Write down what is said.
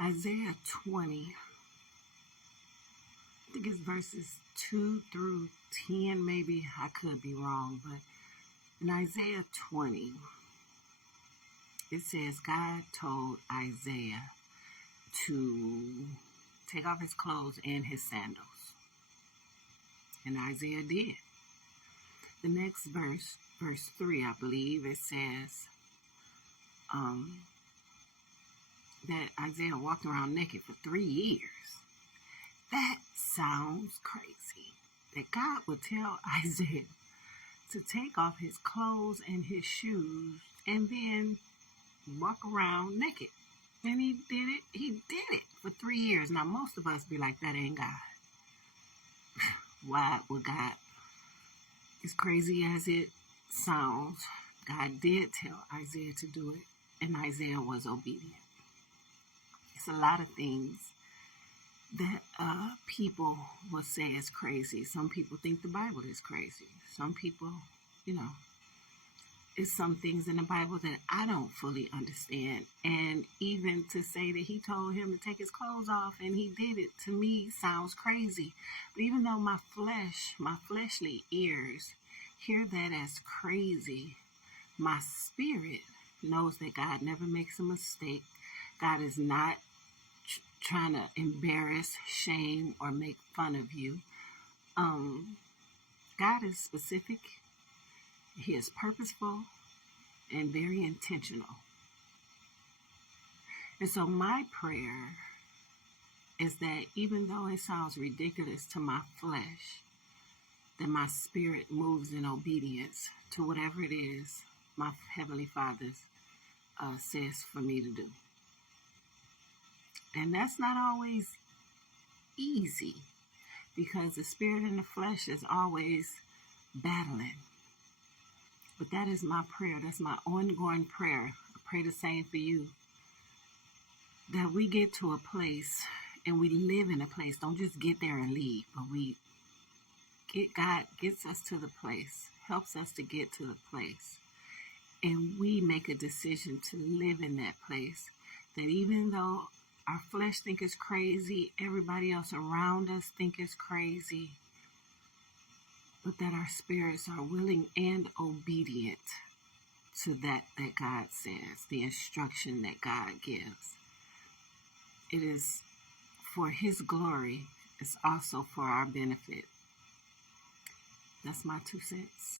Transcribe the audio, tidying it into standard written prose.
Isaiah 20, I think it's verses 2 through 10, maybe. I could be wrong, but in Isaiah 20, it says God told Isaiah to take off his clothes and his sandals. And Isaiah did. The next verse 3, I believe, it says that Isaiah walked around naked for 3 years. That sounds crazy. That God would tell Isaiah to take off his clothes and his shoes and then walk around naked. And he did it for 3 years. Now, most of us be like, that ain't God. Why would God, as crazy as it sounds, God did tell Isaiah to do it, and Isaiah was obedient. It's a lot of things that people will say is crazy. Some people think the Bible is crazy. Some people, it's some things in the Bible that I don't fully understand. And even to say that he told him to take his clothes off and he did it, to me sounds crazy. But even though my fleshly ears hear that as crazy, my spirit knows that God never makes a mistake. God is not trying to embarrass, shame, or make fun of you. God is specific. He is purposeful and very intentional. And so my prayer is that even though it sounds ridiculous to my flesh, that my spirit moves in obedience to whatever it is my Heavenly Father says for me to do. And that's not always easy, because the spirit and the flesh is always battling. But that is my prayer. That's my ongoing prayer. I pray the same for you. That we get to a place and we live in a place. Don't just get there and leave, but God gets us to the place, helps us to get to the place. And we make a decision to live in that place. That even though our flesh think it's crazy, everybody else around us think it's crazy, but that our spirits are willing and obedient to that God says, the instruction that God gives. It is for his glory. It's also for our benefit. That's my 2 cents.